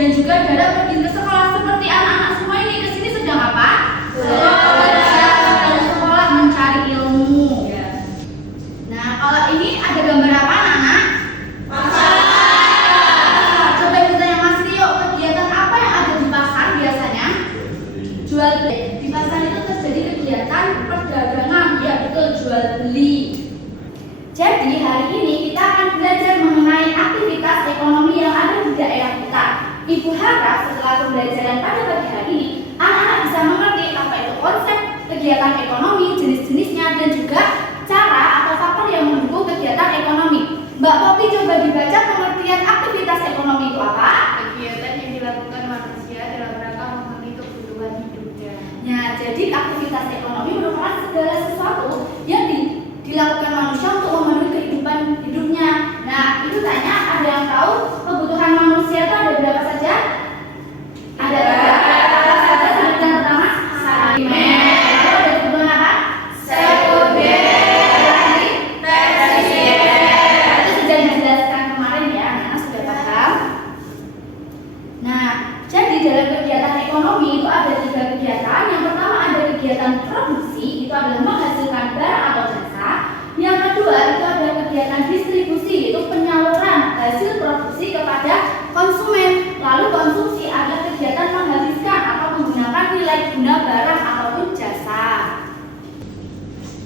dan juga dalam pergi ke sekolah seperti anak-anak semua ini kesini sedang apa? Belajar dan sekolah mencari ilmu. Nah, kalau ini ada gambar apa anak-anak? Coba ibu tanya Mas Rio, kegiatan apa yang ada di pasar biasanya? Jual beli. Di pasar itu terjadi kegiatan perdagangan, ya betul, jual beli. Jadi hari ini kita akan belajar mengenai aktivitas ekonomi yang ada di daerah kita. Ibu harap setelah pembelajaran pada pagi hari ini, anak-anak bisa mengerti apa itu konsep kegiatan ekonomi, jenis-jenisnya, dan juga cara atau faktor yang mendukung kegiatan ekonomi. Mbak Popi coba dibaca pengertian aktivitas ekonomi itu apa? Kegiatan yang dilakukan manusia dalam rangka memenuhi kebutuhan hidupnya. Nah, jadi aktivitas ekonomi merupakan segala sesuatu yang dilakukan manusia untuk memenuhi kehidupan hidupnya. Nah, itu tanya, ada yang tahu kebutuhan manusia itu ada berapa saja? Ada berapa saja? Yang pertama, primer. Lalu ada kebutuhan apa? Sekunder. Tersier. Itu sudah dijelaskan kemarin ya, anak sudah paham. Nah, jadi dalam kegiatan ekonomi itu ada 3 kegiatan. Yang pertama ada kegiatan produksi, itu adalah menghasilkan barang atau jasa. Yang kedua itu ada kegiatan distribusi, itu penyaluran hasil produksi kepada konsumen. Lalu konsumsi adalah kegiatan menghabiskan atau menggunakan nilai guna barang ataupun jasa.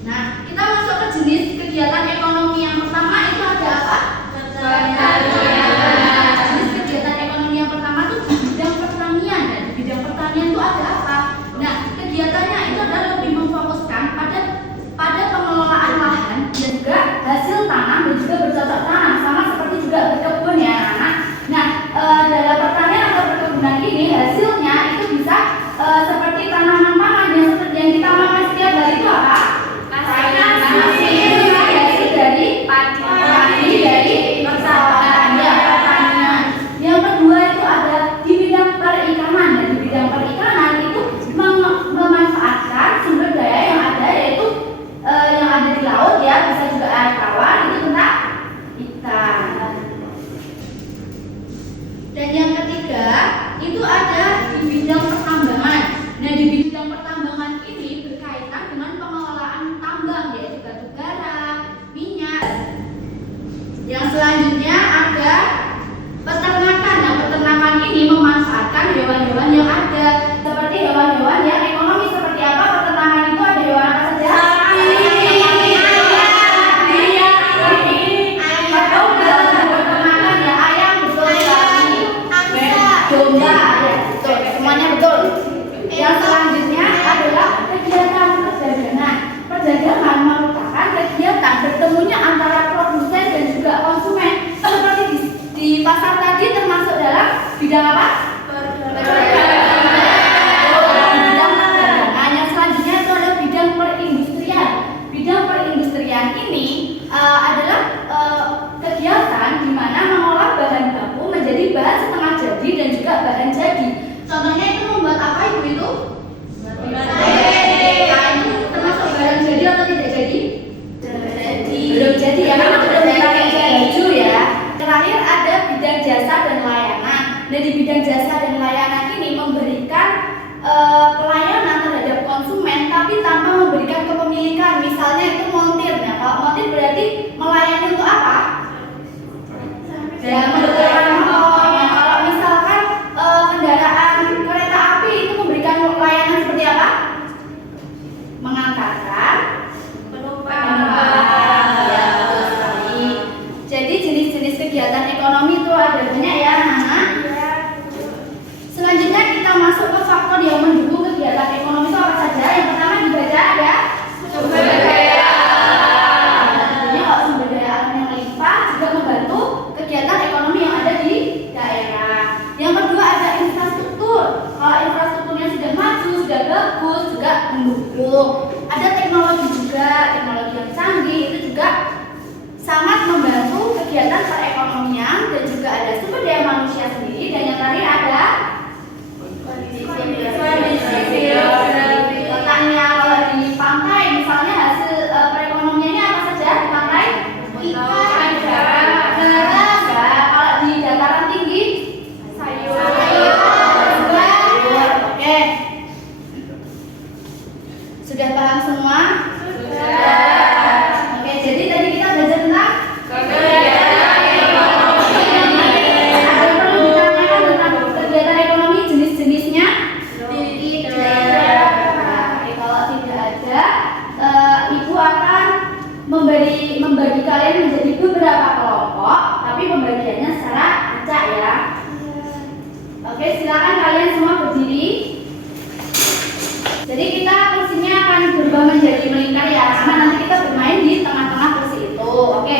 Nah, kita masuk ke jenis kegiatan ekonomi yang pertama itu ada apa? Pertanian. Jenis kegiatan ekonomi yang pertama itu di bidang pertanian, dan di bidang pertanian itu ada apa? Nah, kegiatannya itu adalah lebih memfokuskan pada pengelolaan lahan dan juga hasil tanam dan juga bercocok tanam, sama seperti juga berkebun ya anak. Nah, dalam pertanian atau perkebunan ini hasilnya itu bisa seperti tanaman pangan yang seperti yang kita makan setiap hari itu apa? Nasi. Itu hasil dari padi dari persawahan ya, pertanian. Yang kedua itu ada di bidang perikanan, dan di bidang perikanan itu memanfaatkan sumber daya yang ada, yaitu yang ada di laut ya, bisa juga air tawar, itu tentang ikan. Dan yang ketiga itu ada di bidang pertambangan. Nah, di bidang pertambangan ini berkaitan dengan pengelolaan tambang, yaitu batu bara, minyak. Yang selanjutnya ada peternakan. Nah, peternakan ini memanfaatkan hewan-hewan yang ada, seperti hewan-hewan yang ekonomi seperti apa? Peternakan itu ada hewan apa saja? Peternakan ya, ayam betul sekali. Domba ya, betul. Semuanya betul. Yang selanjutnya adalah kegiatan perdagangan. Perdagangan merupakan kegiatan bertemunya antara produsen dan juga konsumen. Seperti di pasar tadi termasuk dalam bidang apa? Perdagangan. Yang selanjutnya itu adalah bidang perindustrian. Bidang perindustrian ini adalah kegiatan di mana mengolah bahan baku menjadi bahan setengah jadi dan juga bahan jadi. Contohnya itu membuat apa ibu itu? Itu termasuk barang jadi atau tidak jadi? Belum jadi ya, karena belum dipakai baju ya. Terakhir ada bidang jasa dan layanan. Dan di bidang jasa dan layanan ini memberikan pelayanan terhadap konsumen, tapi tanpa memberikan kepemilikan. Misalnya itu montir. Nah, kalau montir berarti melayani untuk apa? Ya, memberikan motor. Nah, kalau misalkan kendaraan kereta api itu memberikan pelayanan seperti apa? Mengantarkan penumpang. Ya, betul sekali. Jadi jenis-jenis kegiatan ekonomi itu ada banyak ya, anak-anak. kalian menjadi beberapa kelompok, tapi pembagiannya secara acak ya. Oke, silakan kalian semua berdiri. Jadi kita kursinya akan berubah menjadi melingkar ya, karena nanti kita bermain di tengah-tengah kursi itu. Oke.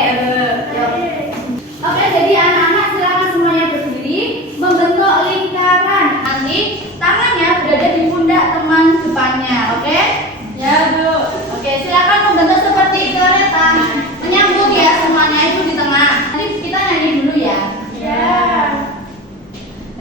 Oke, jadi anak-anak silakan semuanya berdiri membentuk lingkaran. Nanti tangannya berada di pundak teman depannya. Oke? Ya, Bu. Oke, silakan membentuk seperti kereta. Menyambung ya semuanya itu di tengah. Nanti kita nyanyi dulu ya. Ya.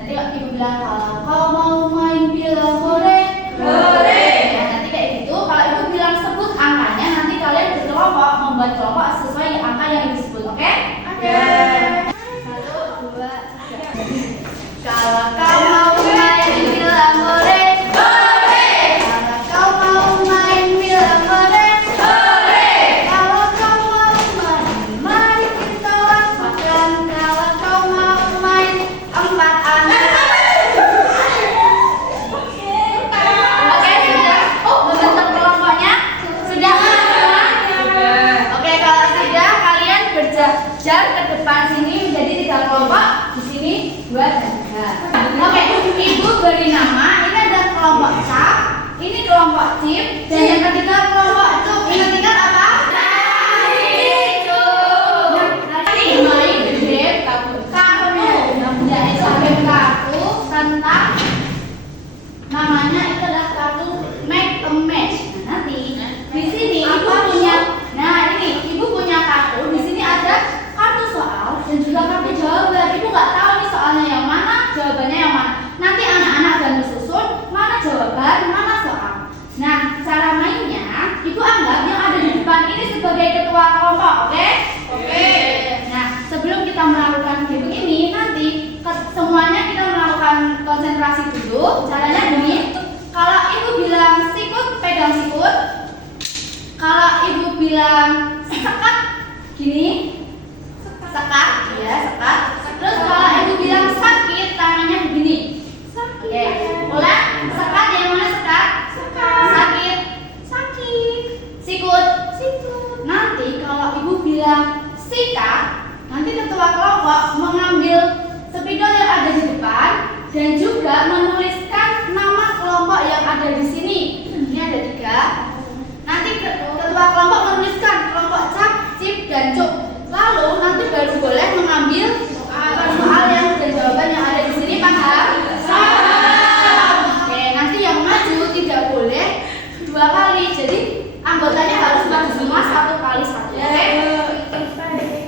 Nanti Ibu bilang kalau mau main bilang boleh. Boleh. Nah, nanti kayak gitu. Kalau Ibu bilang sebut angkanya, nanti kalian berkelompok membuat kelompok sesuai angka yang disebut. Oke? Ya. 1, 2, 3. Kalau kau mau main bilang boleh. Boleh. Kalau kau mau main bilang boleh. Boleh. Kalau kau mau main, mari kita makan. Kalau kau mau main 4 anak. Oke, sudah. Oh, membentuk kelompoknya sudah semua. Oke, kalau sudah kalian berjajar ke depan sini menjadi 3 kelompok. Di sini 2 dan 3. Oke, Ibu beri nama. Ini ada kelompok cap, ini kelompok cip, dan yang ketiga kelompok cuk. Ingat-ingat apa? Nanti main game kartu. Nah, itu game kartu tentang namanya itu adalah kartu make a match. Nah, nanti di sini ibu punya, nah ini ibu punya kartu. Di sini ada kartu soal dan juga kartu jawaban. Ibu nggak tahu nih soalnya yang mana, jawabannya yang mana. Nanti anak-anak akan disusun mana jawaban, mana soal. Nah, cara mainnya, ibu anggap yang ada di depan ini sebagai ketua kelompok, oke? Oke. Nah, sebelum kita melakukan game ini, nanti semuanya kita melakukan konsentrasi dulu. Caranya gini, kalau ibu bilang sikut, pegang sikut. Kalau ibu bilang sekat, gini, sekat, ya sekat. Terus kalau ibu bilang sakit, tangannya begini. Oke, ulang. Sekat yang mana sekat? Sakit, sakit. Sikut, sikut. Nanti kalau ibu bilang sikat, nanti ketua kelompok mengambil spidol yang ada di depan dan juga menuliskan nama kelompok yang ada di sini. Ini ada 3. Nanti ketua kelompok menuliskan kelompok cap, cip, dan cuk. Lalu nanti baru boleh mengambil soal yang dan jawaban yang ada di sini. Paham? Oke, nanti yang maju tidak boleh 2 kali. Jadi anggotanya harus maju semua 1 kali 1. Oke?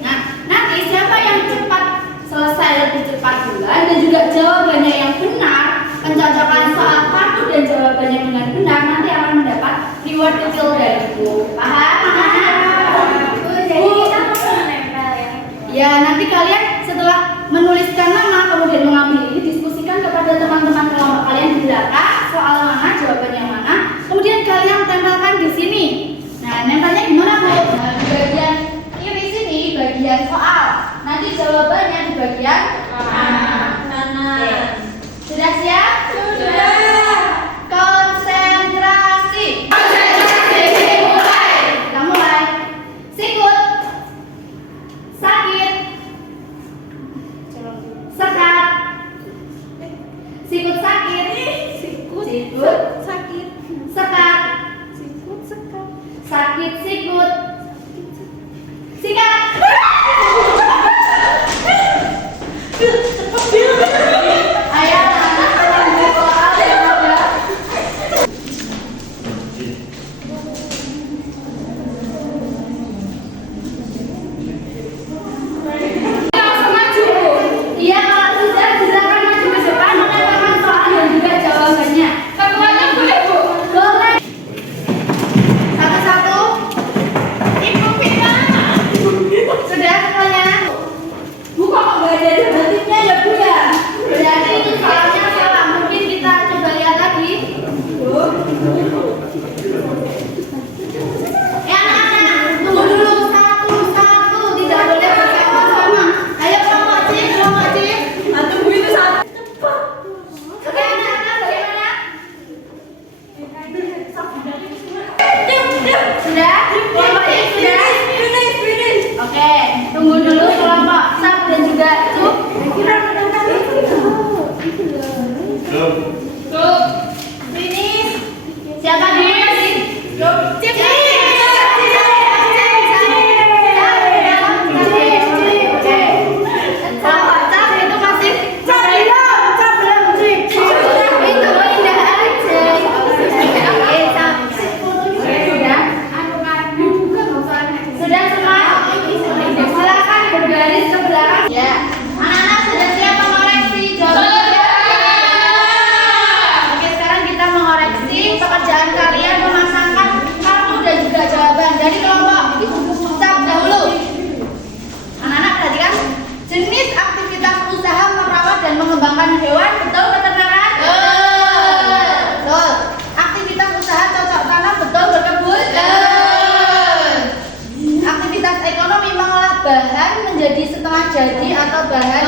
Nah, nanti siapa yang cepat selesai lebih cepat duluan dan juga jawabannya yang benar, pencocokan soal kartu dan jawabannya dengan benar, nanti akan mendapat reward kecil dari ibu. Paham? Jadi kita mau menempel ya. Ya, nanti kalian setelah menuliskan nama kemudian mengambil ini, diskusikan kepada teman-teman kelompok kalian di belakang soal mana, jawaban yang mana. Kemudian kalian tempelkan di sini. Nah, nempelnya gimana, Bu? Nah, di bagian kiri sini bagian soal. Nanti jawabannya di bagian Kanan. Oke. Sudah siap? Sudah. Konsentrasi. Mulai. Kita mulai. Sikut. Sakit. Sekat. Sikut sakit. Sikut sakit. sekat. Sikut sekat. Sakit sikut. Sikat. Cepet bahan menjadi setengah jadi atau bahan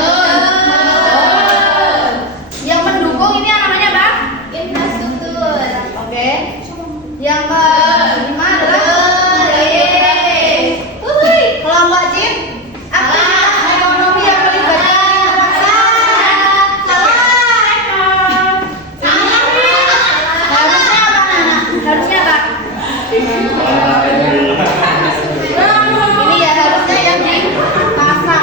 yang mendukung ini yang namanya apa? Infrastruktur. Oke. Yang kelima adalah kelompok CIP. Aktivitas ekonomi yang melibatkan paksa. Harusnya apa, Nana? Harusnya apa? Ini ya harusnya yang dimasak.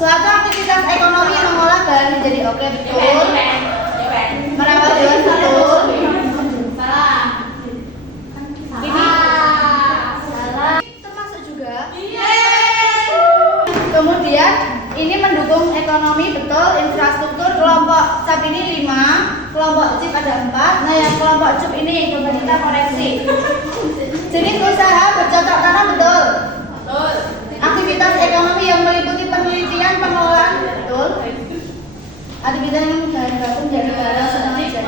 Suatu aktivitas ekonomi mengolah bahan menjadi oke betul. Merawat hewan betul. Ini termasuk juga. Kemudian ini mendukung ekonomi betul, infrastruktur. Kelompok CAP ini 5, kelompok CIP ada 4. Nah yang kelompok CIP ini coba kita koreksi. Jenis usaha bercocok tanam betul. Aktivitas ekonomi yang meliputi penelitian, pengelolaan betul. Aktivitas yang bahan baku menjadi barang setengah jadi.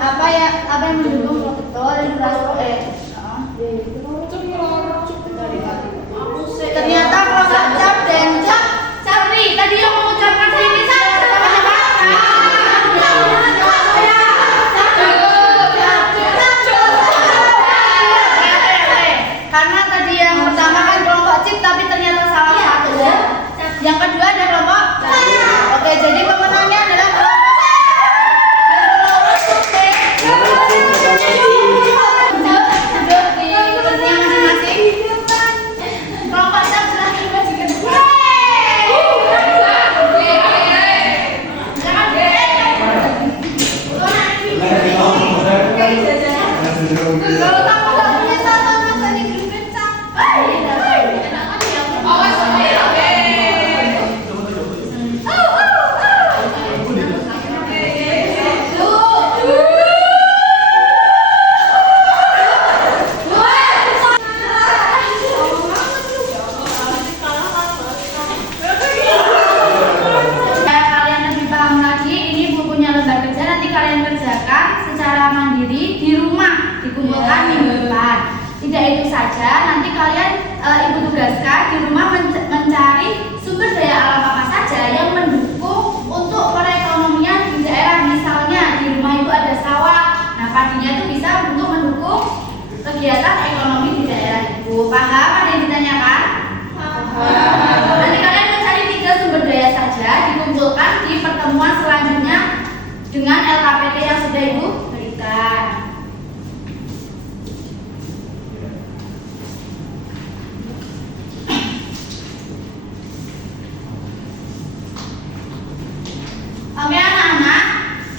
Apa yang mendukung betul infrastruktur? Ternyata kelompok CAP dan Capri tadi yang mengucapkan ini sama-sama. Karena tadi yang pertama kan kelompok CIP tapi ternyata salah satu. Yang kedua ada kelompok. Oke, jadi pemenangnya adalah kelompok duduk di kursinya masing-masing. Kelompok CAP silahkan dibagikan. Kalau kamu nggak punya satu masa di grup kalian lebih paham lagi, ini bukunya lembar kerja nanti kalian kerjakan secara mandiri di rumah, dikumpulkan minggu depan. Tidak itu saja, nanti kalian ibu tugaskan di rumah mencari sumber daya alam apa saja yang mendukung untuk perekonomian di daerah. Misalnya di rumah itu ada sawah, nah padinya itu bisa untuk mendukung kegiatan ekonomi di daerah itu. Paham? Ada yang ditanyakan? Nanti kalian mencari 3 sumber daya saja, dikumpulkan di pertemuan selanjutnya dengan LKPD yang sudah ibu berikan. Oke anak-anak,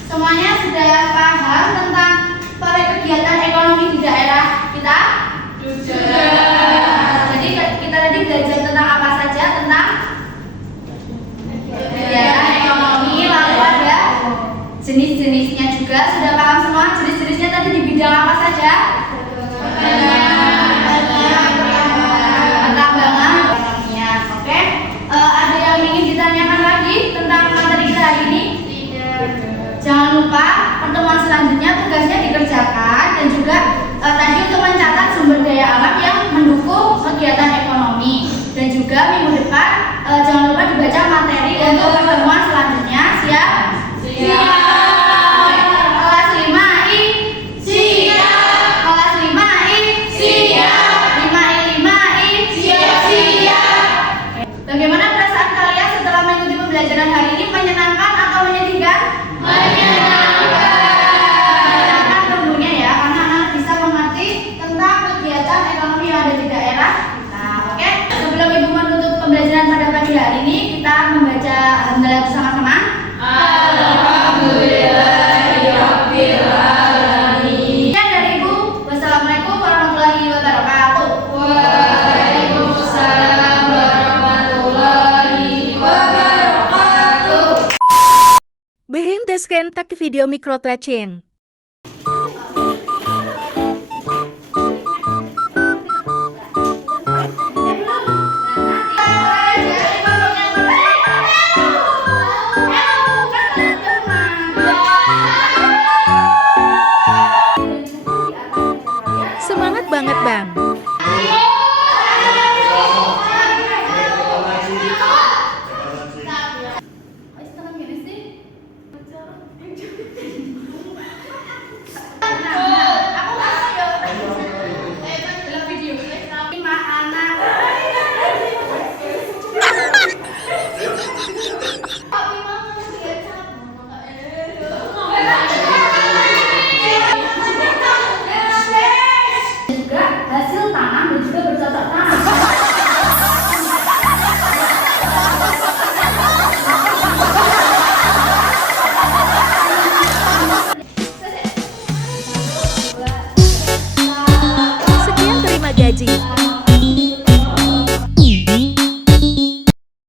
semuanya sudah paham tentang kegiatan ekonomi di daerah kita? Sudah. Jadi kita tadi belajar tentang apa saja? Tentang kegiatan ekonomi, lalu ada jenis-jenisnya juga. Sudah paham semua jenis-jenisnya tadi di bidang apa saja? Pertambangan, pertanian. Oke. Ada yang ingin ditanyakan lagi tentang materi kita hari ini? Jangan lupa pertemuan selanjutnya tugasnya dikerjakan dan juga tadi untuk mencatat sumber daya alam yang mendukung kegiatan ekonomi, dan juga minggu depan jangan lupa dibaca materi untuk pertemuan selanjutnya. Siap? Kelas 5I siap. Kelas 5I siap. 5I siap. Bagaimana perasaan kalian setelah mengikuti pembelajaran hari ini? Menyenangkan atau menyedihkan? Menyenangkan tentunya ya, karena anak bisa mengerti tentang kegiatan ekonomi yang ada di daerah kita. Oke, sebelum ibu menutup pembelajaran pada pagi hari ini, kita membaca alhamdulillah bersama-sama. Alhamdulillahirabbil alamin. Sekian dari ibu. Wassalamualaikum warahmatullahi wabarakatuh. Waalaikumsalam warahmatullahi wabarakatuh. Berhenti tak video mikro tlecen. gaji.